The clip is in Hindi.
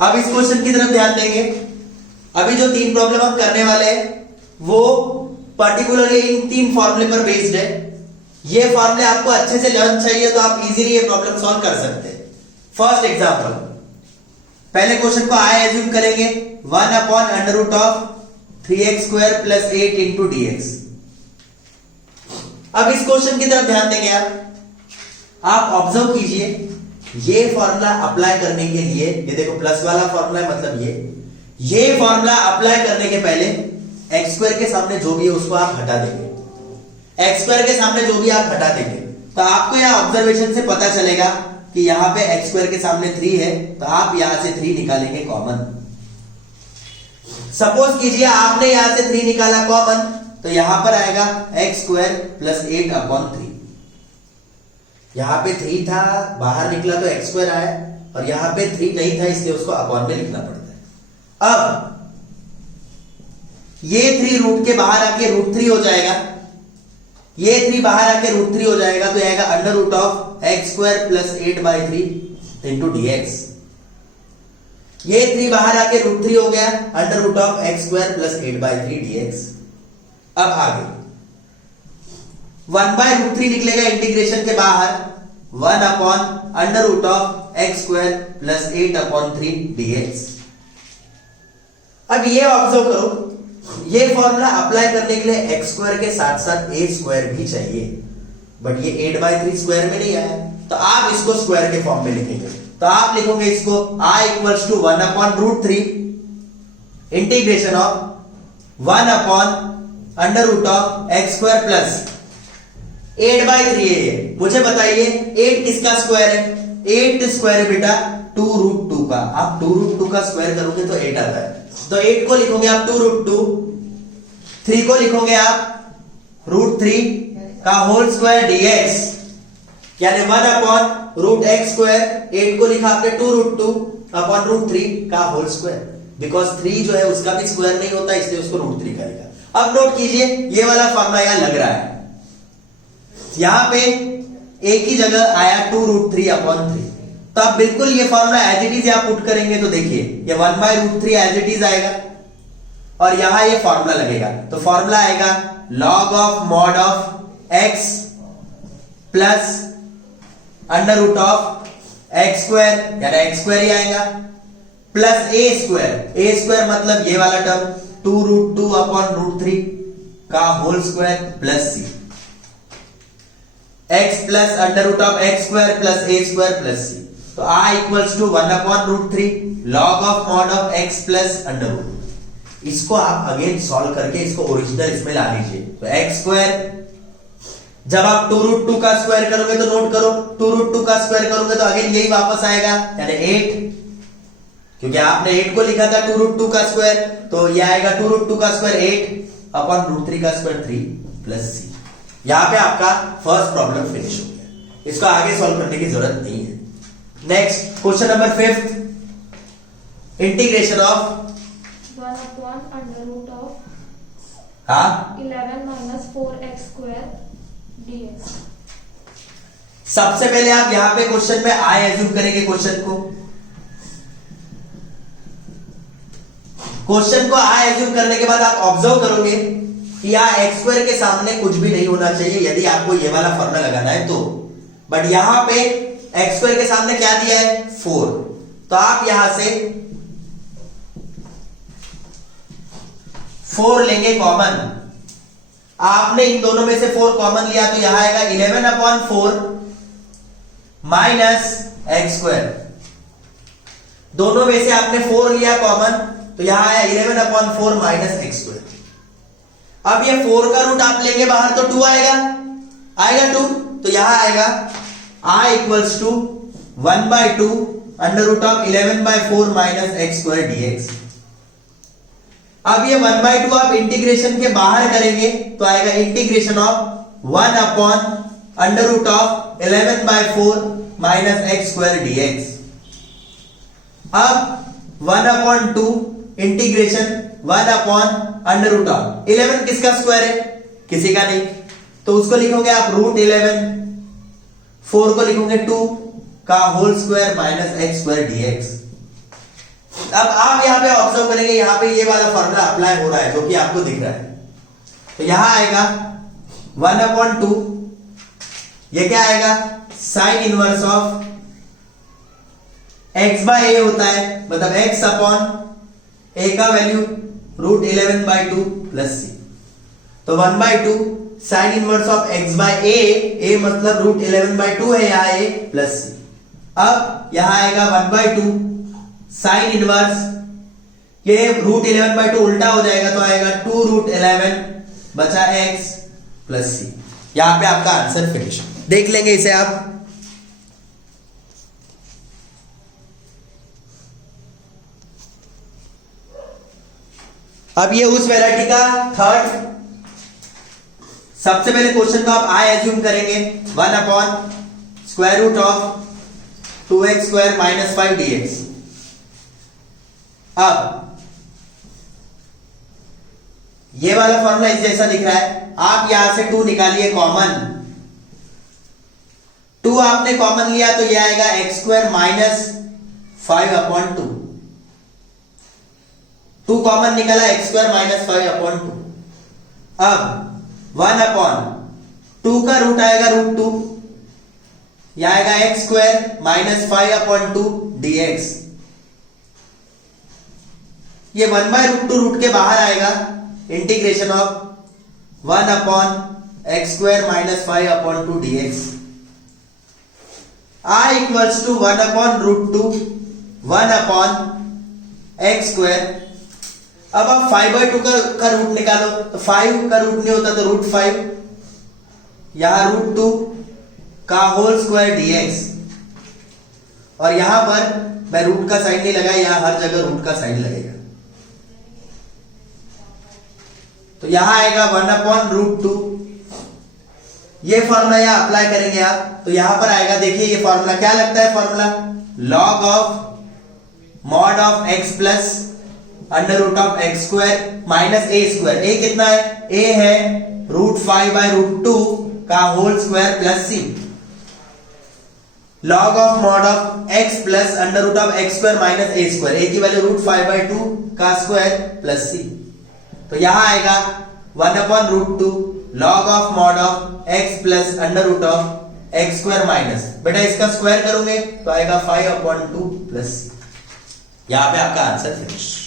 अब इस क्वेश्चन की तरफ ध्यान देंगे। अभी जो 3 प्रॉब्लम हम करने वाले हैं वो पर्टिकुलरली इन 3 फॉर्मूले पर बेस्ड है। ये फॉर्मूले आपको अच्छे से लर्न चाहिए तो आप इजीली ये प्रॉब्लम सॉल्व कर सकते हैं। फर्स्ट एग्जांपल, पहले क्वेश्चन को आई एज्यूम करेंगे 1/√3x² + 8 × dx। अब इस क्वेश्चन की तरफ ध्यान देंगे आप ऑब्जर्व कीजिए, ये फॉर्मूला अप्लाई करने के लिए, ये देखो प्लस वाला फॉर्मूला है, मतलब ये फॉर्मूला अप्लाई करने के पहले x² के सामने जो भी है उसको आप हटा देंगे। x² के सामने जो भी आप हटा देंगे तो आपको यहां ऑब्जर्वेशन से पता चलेगा कि यहां पे x² के सामने 3 है, तो आप यहां से 3 निकालेंगे कॉमन। सपोज कीजिए आपने यहां से 3 निकाला कॉमन, तो यहां पर आएगा x² + 8/3। यहां पे 3 था, बाहर निकला तो x² आया, और यहां पे 3 नहीं था इसलिए उसको अपॉन में लिखना पड़ता है। अब ये 3 रूट के बाहर आके √3 हो जाएगा, ये 3 बाहर आके √3 हो जाएगा, तो आएगा √x² + 8/3 × dx। ये 3 बाहर आके √3 हो गया, √x² + 8/3 dx। अब आगे 1/√3 निकलेगा इंटीग्रेशन के बाहर, 1/√x² + 8/3 dx। अब ये ऑब्जर्व करो, ये फॉर्मूला अप्लाई करने के लिए x² के साथ साथ a² भी चाहिए, बट ये 8/3 स्क्वायर में नहीं आया, तो आप इसको स्क्वायर के फॉर्म में लिखेंगे। तो आप लिखोगे इसको i = 1/√3 इंटीग्रेशन ऑफ 1/√x² + 8/3 है। मुझे बताइए 8 किसका स्क्वायर है? 8 स्क्वायर बेटा 2√2 का। आप 2√2 का स्क्वायर करोगे तो 8 आता है, तो 8 को लिखोगे आप 2√2, 3 को लिखोगे आप √3 का होल स्क्वायर dx, यानी 1/√x²। 8 को लिखा आपने 2√2/√3 का होल स्क्वायर, बिकॉज 3 जो है उसका भी स्क्वायर नहीं होता इसलिए उसको √3 का लिखा। अब नोट कीजिए ये वाला फॉर्मूला यहां लग रहा है, यहां पे एक ही जगह आया 2√3/3, तो आप बिल्कुल ये फॉर्मूला एज इट इज यहां पुट करेंगे तो देखिए ये 1/√3 एज इट इज आएगा, और यहां ये फॉर्मूला लगेगा, तो फॉर्मूला आएगा log of mod of x plus √x², यानी x² ही आएगा, प्लस a² मतलब ये वाला टर्म 2√2/√3 का whole square plus c, x plus √x² plus a² plus c। तो i = 1/√3 log of mod of x plus √। इसको आप अगेन सॉल्व करके इसको ओरिजिनल इसमें ला लीजिए, तो x², जब आप 2√2 का स्क्वायर करोगे तो नोट करो 2√2 का स्क्वायर करोगे तो अगेन यही वापस आएगा, यानी 8, क्योंकि आपने 8 को लिखा था 2√2 का स्क्वायर, तो ये आएगा 2√2 का स्क्वायर 8/√3 का स्क्वायर 3 प्लस c। यहां पे आपका फर्स्ट प्रॉब्लम फिनिश हो गया, इसको आगे सॉल्व करने की जरूरत नहीं है। Next question number 5, integration of 11 - 4x² dx। सबसे पहले आप यहां पे क्वेश्चन में आई एज्यूम करेंगे, क्वेश्चन को आई एज्यूम करने के बाद आप ऑब्जर्व करोगे कि यहां x² के सामने कुछ भी नहीं होना चाहिए यदि आपको ये वाला फॉर्मूला लगाना है तो, बट यहां पे x² के सामने क्या दिया है 4, तो आप यहां से 4 लेंगे कॉमन। आपने इन दोनों में से 4 कॉमन लिया तो यहां आएगा 11/4 माइनस x²। दोनों में से आपने 4 लिया कॉमन तो यहां आया 11/4 माइनस x²। अब ये 4 का रूट आप लेंगे बाहर तो 2 आएगा 2, तो यहां आएगा i = 1/2 √11/4 माइनस x² dx। अब ये 1/2 आप इंटीग्रेशन के बाहर करेंगे तो आएगा integration of 1/√11/4 minus x² dx। अब 1/2 इंटीग्रेशन 1/√11 किसका स्क्वायर है? किसी का नहीं, तो उसको लिखोगे आप √11, 4 को लिखोगे 2 का whole square minus x² dx। अब आप यहाँ पे ऑब्जर्व करेंगे, यहाँ पे ये वाला फॉर्मूला अप्लाई हो रहा है जो कि आपको दिख रहा है। तो यहां आएगा 1/2, ये क्या आएगा, साइन इनवर्स ऑफ x/a होता है, मतलब x अपॉन a का वैल्यू √11/2 प्लस c। तो 1/2 sine inverse of x/a, a मतलब √11/2 है यहाँ a प्लस c। अब यहां आएगा 1/2 साइन इनवर्स, ये √11/2 उल्टा हो जाएगा तो आएगा 2√11 बचा x प्लस c। यहां पे आपका आंसर फिनिश। देख लेंगे इसे आप। अब ये उस वैरायटी का थर्ड, सबसे पहले क्वेश्चन को आप आई एज्यूम करेंगे 1/√2x² - 5 dx। अब ये वाला फॉर्मूला इस जैसा दिख रहा है, आप यहां से 2 निकालिए कॉमन। 2 आपने कॉमन लिया तो ये आएगा x² - 5/2। 2 कॉमन निकला, x² - 5/2। अब 1/2 का रूट आएगा √2, यह आएगा x² - 5/2 dx। ये 1/√2 रूट के बाहर आएगा, integration of 1/x² - 5/2 dx। I equals to 1/√2 1/x²। अब आप 5/2 का रूट निकालो, तो 5 का रूट नहीं होता तो √5, यहां √2 का होल स्क्वायर dx। और यहां पर मैं रूट का साइन नहीं लगाया, यहां हर जगह रूट का साइन लगेगा। तो यहां आएगा 1/√2। ये फॉर्मूला यहां अप्लाई करेंगे आप, तो यहां पर आएगा, देखिए ये फॉर्मूला क्या लगता है, formula log of mod of x plus √x² - a²। a कितना है, a है √5/√2 का whole square plus c। log of mod of x plus √x² - a², a की वैल्यू √5/2 का स्क्वायर प्लस c। तो यहां आएगा 1/√2 log of mod of x plus √x², बेटा इसका स्क्वायर करोगे तो आएगा 5/2 प्लस c। यहां पे आपका आंसर फिनिश।